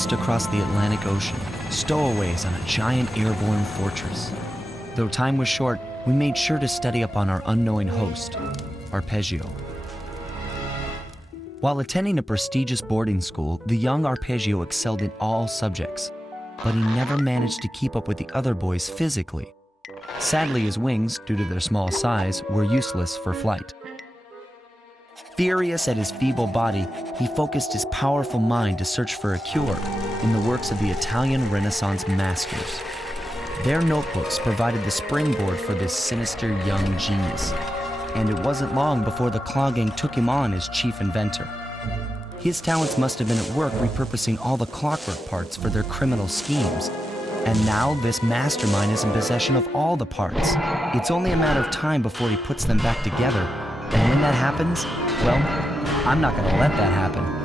raced across the Atlantic Ocean, stowaways on a giant airborne fortress. Though time was short, we made sure to study up on our unknowing host, Arpeggio. While attending a prestigious boarding school, the young Arpeggio excelled in all subjects, but he never managed to keep up with the other boys physically. Sadly, his wings, due to their small size, were useless for flight. Furious at his feeble body, he focused his powerful mind to search for a cure in the works of the Italian Renaissance masters. Their notebooks provided the springboard for this sinister young genius, and it wasn't long before the Claw Gang took him on as chief inventor. His talents must have been at work repurposing all the clockwork parts for their criminal schemes, and now this mastermind is in possession of all the parts. It's only a matter of time before he puts them back together, and when that happens, well, I'm not gonna let that happen.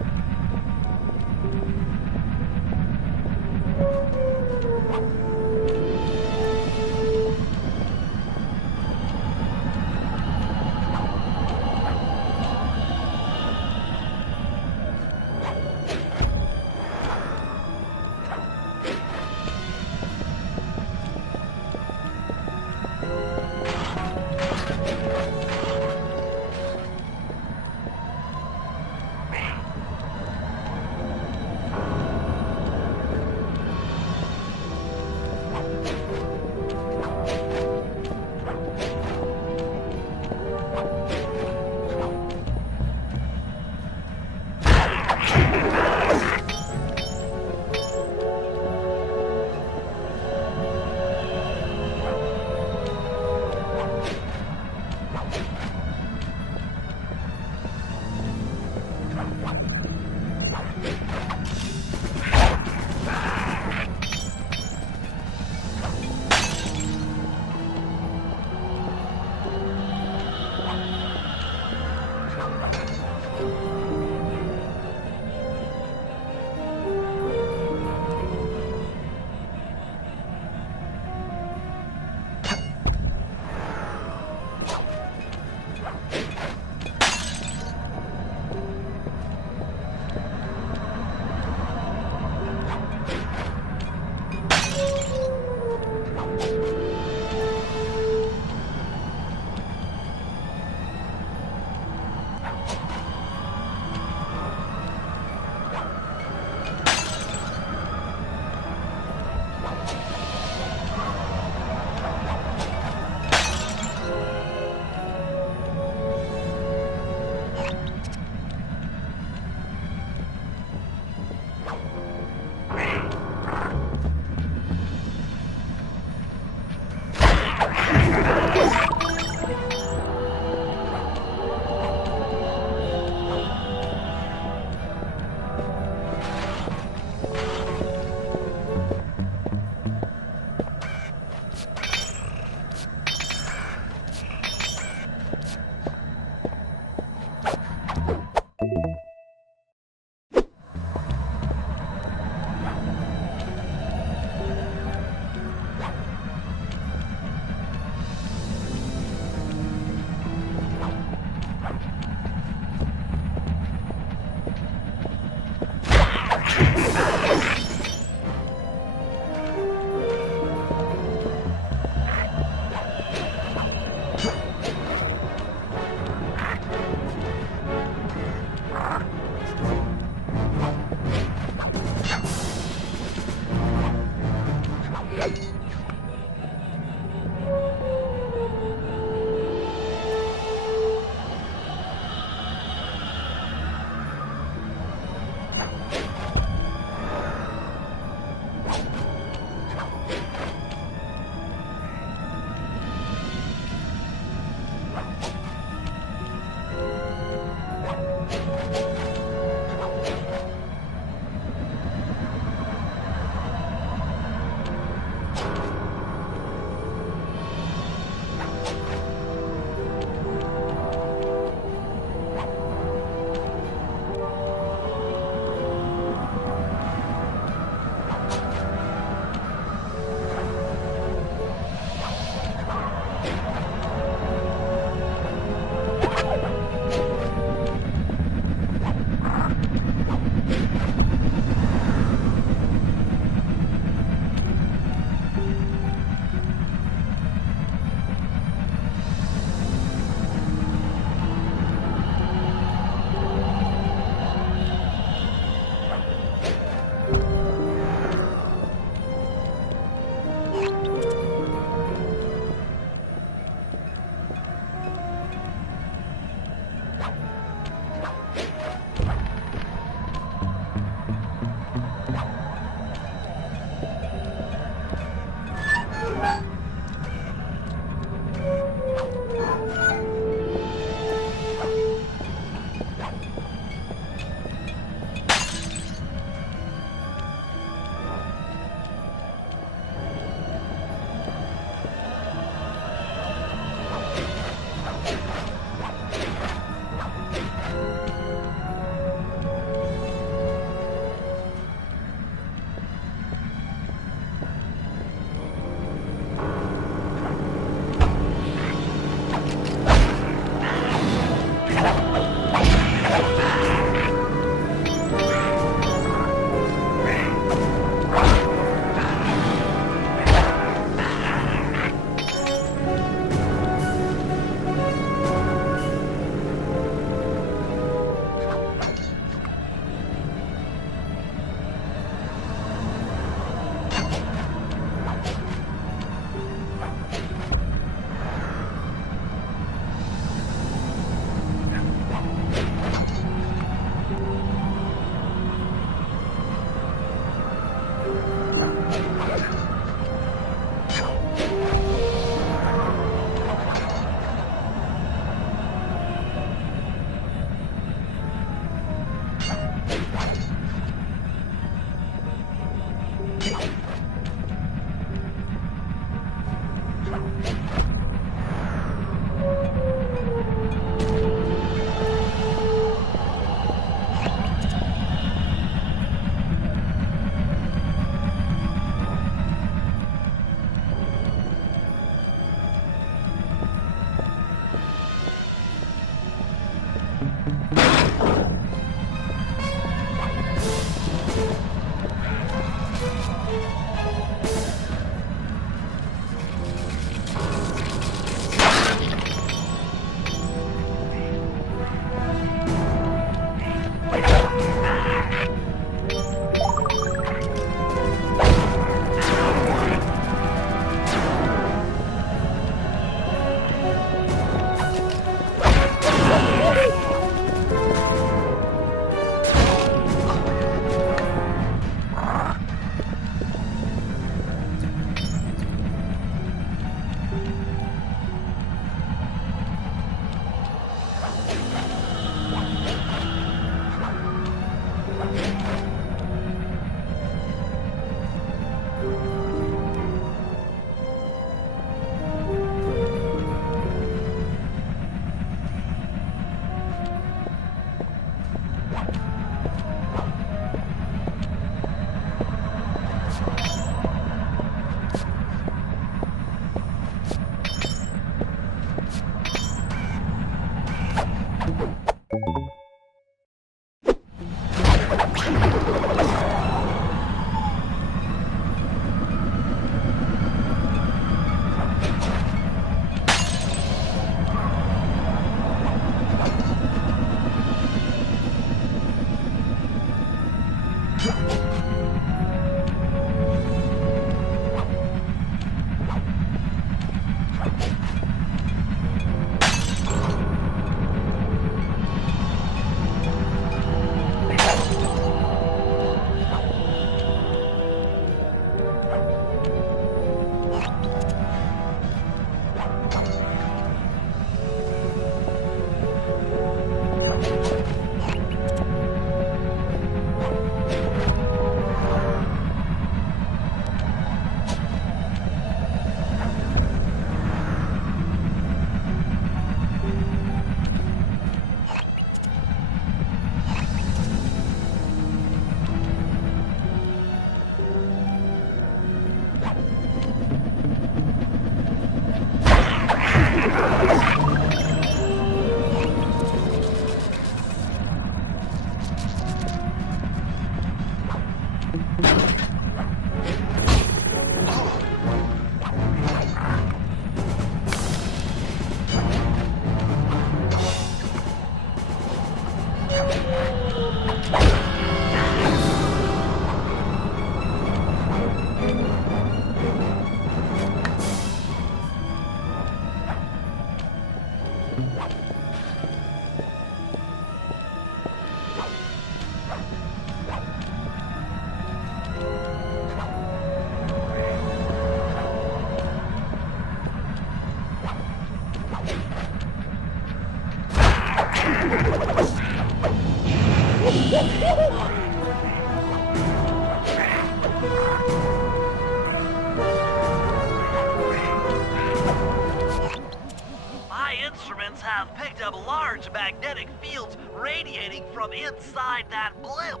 My instruments have picked up large magnetic fields radiating from inside that blimp.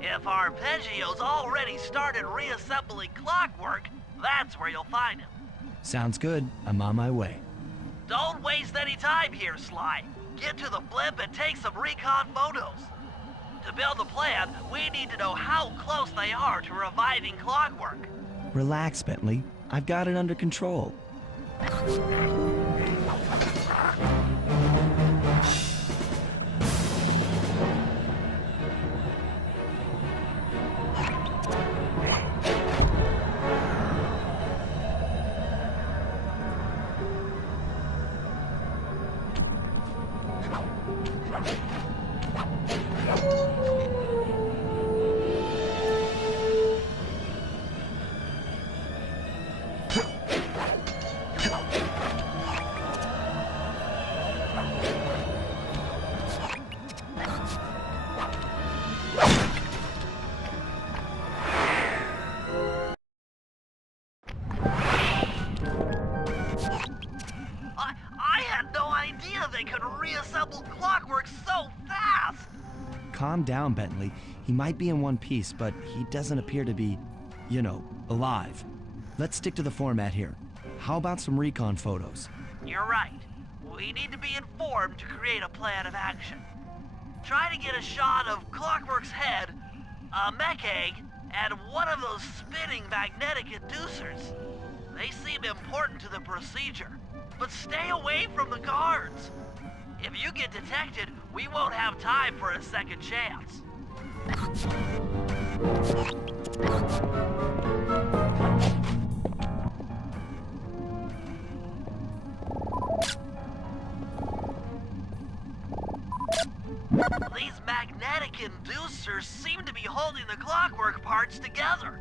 If Arpeggio's already started reassembling Clockwork, that's where you'll find him. Sounds good. I'm on my way. Don't waste any time here, Sly. Get to the blimp and take some recon photos. To build a plan, we need to know how close they are to reviving Clockwork. Relax, Bentley. I've got it under control. They could reassemble Clockwork so fast! Calm down, Bentley. He might be in one piece, but he doesn't appear to be, alive. Let's stick to the format here. How about some recon photos? You're right. We need to be informed to create a plan of action. Try to get a shot of Clockwork's head, a mech egg, and one of those spinning magnetic inducers. They seem important to the procedure, but stay away from the guards. If you get detected, we won't have time for a second chance. These magnetic inducers seem to be holding the clockwork parts together.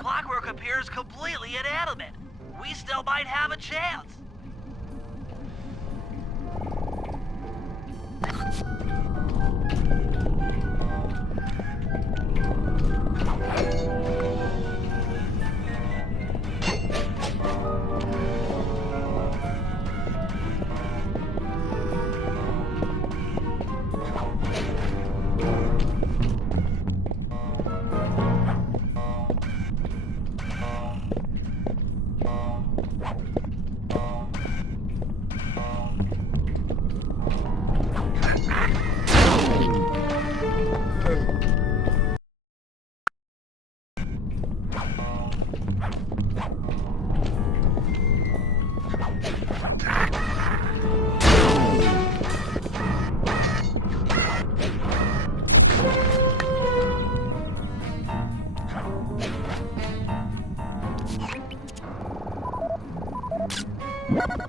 Clockwork appears completely inanimate. We still might have a chance.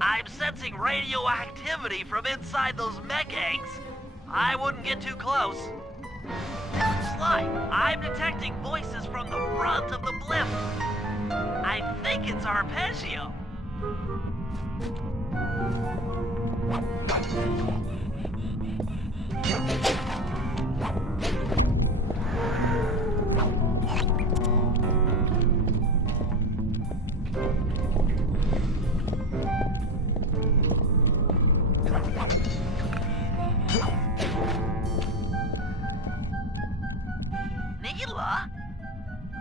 I'm sensing radioactivity from inside those mech eggs. I wouldn't get too close. Sly, I'm detecting voices from the front of the blimp. I think it's Arpeggio.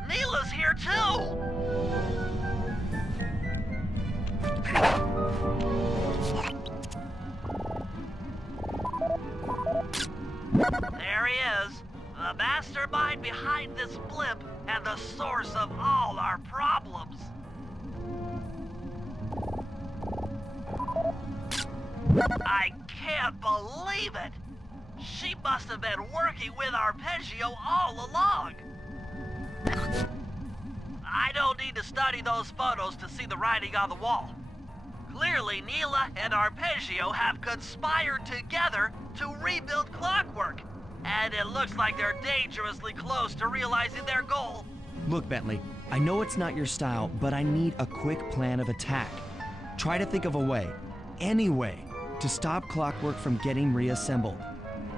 Neela's here too! There he is, the mastermind behind this blimp and the source of all our problems. I can't believe it! She must have been working with Arpeggio all along. I don't need to study those photos to see the writing on the wall. Clearly, Neela and Arpeggio have conspired together to rebuild Clockwork. And it looks like they're dangerously close to realizing their goal. Look, Bentley, I know it's not your style, but I need a quick plan of attack. Try to think of a way, any way, to stop Clockwork from getting reassembled.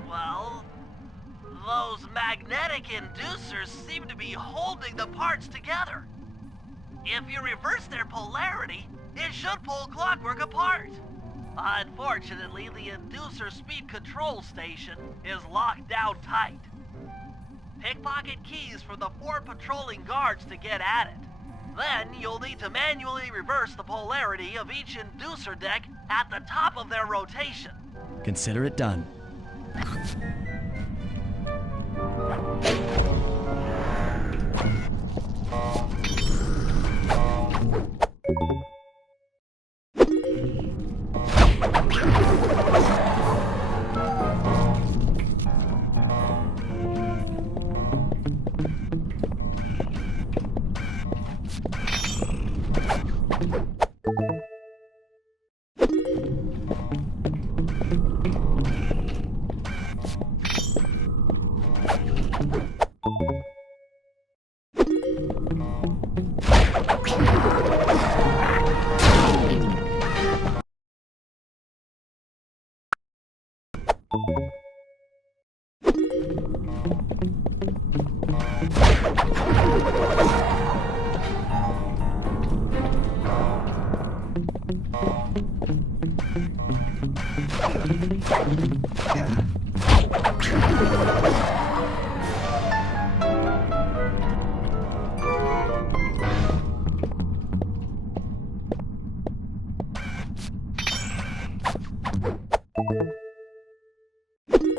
Well, those magnetic inducers seem to be holding the parts together. If you reverse their polarity, it should pull Clockwork apart. Unfortunately, the inducer speed control station is locked down tight. Pickpocket keys from the 4 patrolling guards to get at it. Then you'll need to manually reverse the polarity of each inducer deck at the top of their rotation. Consider it done.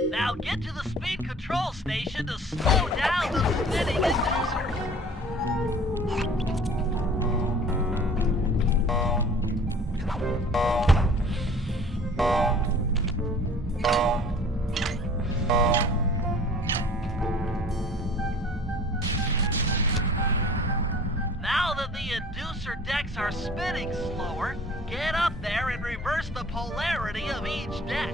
Now get to the speed control station to slow down the spinning inducer. Now that the inducer decks are spinning slower, get up there and reverse the polarity of each deck.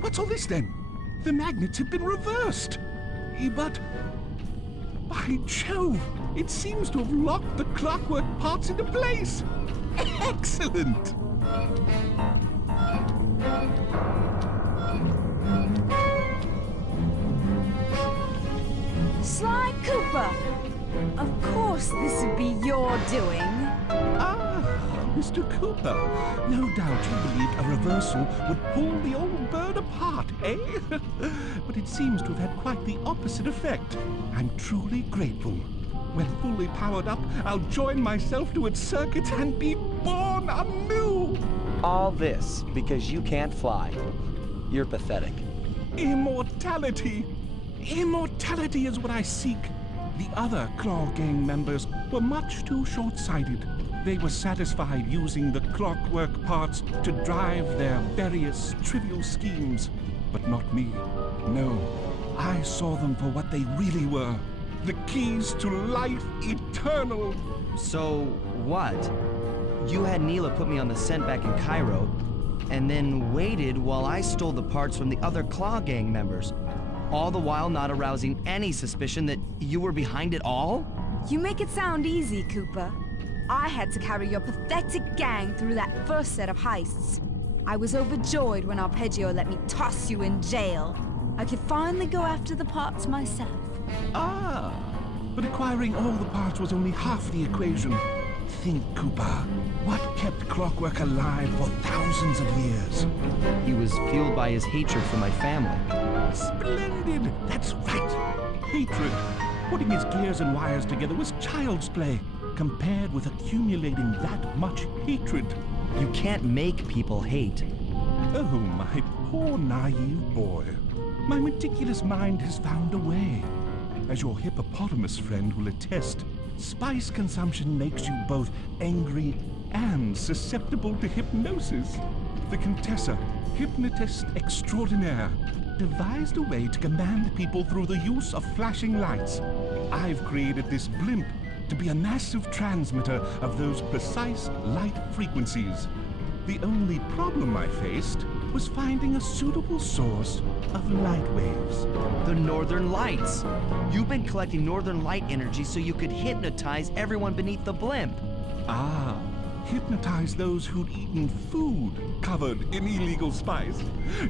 What's all this then? The magnets have been reversed. But by Jove, it seems to have locked the clockwork parts into place. Excellent! Sly Cooper! Of course this would be your doing. Ah, Mr. Cooper. No doubt you believed a reversal would pull the old bird apart, eh? But it seems to have had quite the opposite effect. I'm truly grateful. When fully powered up, I'll join myself to its circuits and be born anew! All this because you can't fly. You're pathetic. Immortality! Immortality is what I seek. The other Claw Gang members were much too short-sighted. They were satisfied using the clockwork parts to drive their various trivial schemes. But not me. No, I saw them for what they really were. The keys to life eternal. So, what? You had Neela put me on the scent back in Cairo, and then waited while I stole the parts from the other Claw Gang members, all the while not arousing any suspicion that you were behind it all? You make it sound easy, Cooper. I had to carry your pathetic gang through that first set of heists. I was overjoyed when Arpeggio let me toss you in jail. I could finally go after the parts myself. Ah, but acquiring all the parts was only half the equation. Think, Cooper, what kept clockwork alive for thousands of years? He was fueled by his hatred for my family. Splendid! That's right. Hatred. Putting his gears and wires together was child's play, compared with accumulating that much hatred. You can't make people hate. Oh, my poor naive boy. My meticulous mind has found a way. As your hippopotamus friend will attest, spice consumption makes you both angry and susceptible to hypnosis. The Contessa, hypnotist extraordinaire, devised a way to command people through the use of flashing lights. I've created this blimp to be a massive transmitter of those precise light frequencies. The only problem I faced was finding a suitable source of light waves. The Northern Lights. You've been collecting Northern Light energy so you could hypnotize everyone beneath the blimp. Ah, hypnotize those who'd eaten food covered in illegal spice.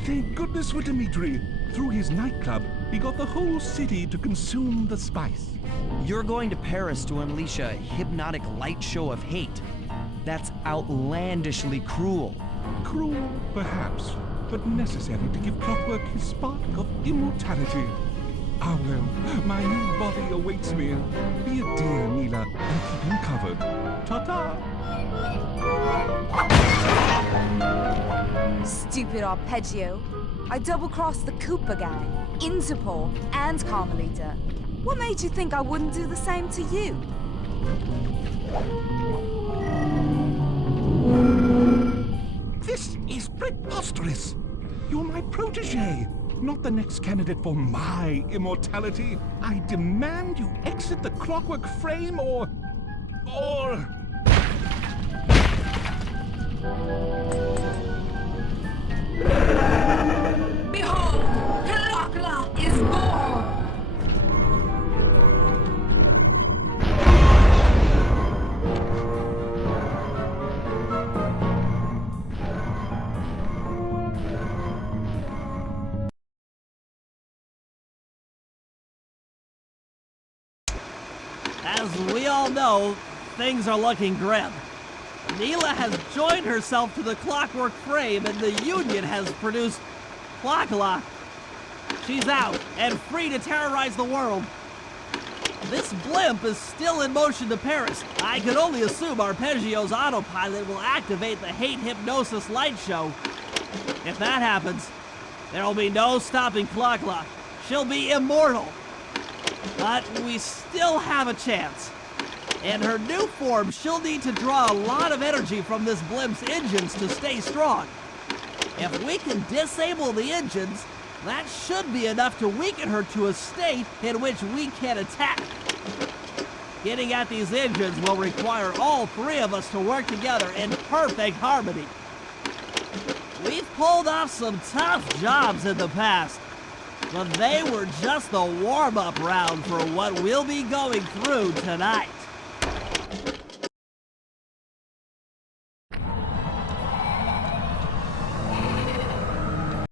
Thank goodness for Dmitri. Through his nightclub, he got the whole city to consume the spice. You're going to Paris to unleash a hypnotic light show of hate. That's outlandishly cruel. Cruel, perhaps, but necessary to give Clockwork his spark of immortality. Ah well, my new body awaits me. Be a dear, Mila, and keep him covered. Ta-ta! Stupid Arpeggio. I double-crossed the Cooper gang, Interpol, and Carmelita. What made you think I wouldn't do the same to you? This is preposterous! You're my protege, not the next candidate for my immortality. I demand you exit the Clockwork frame or... Behold, Clockla is born! As we all know, things are looking grim. Neela has joined herself to the Clockwork frame and the Union has produced Clockla. She's out and free to terrorize the world. This blimp is still in motion to Paris. I could only assume Arpeggio's autopilot will activate the hate hypnosis light show. If that happens, there will be no stopping Clockla. She'll be immortal. But we still have a chance. In her new form, she'll need to draw a lot of energy from this blimp's engines to stay strong. If we can disable the engines, that should be enough to weaken her to a state in which we can attack. Getting at these engines will require all three of us to work together in perfect harmony. We've pulled off some tough jobs in the past, but they were just the warm-up round for what we'll be going through tonight.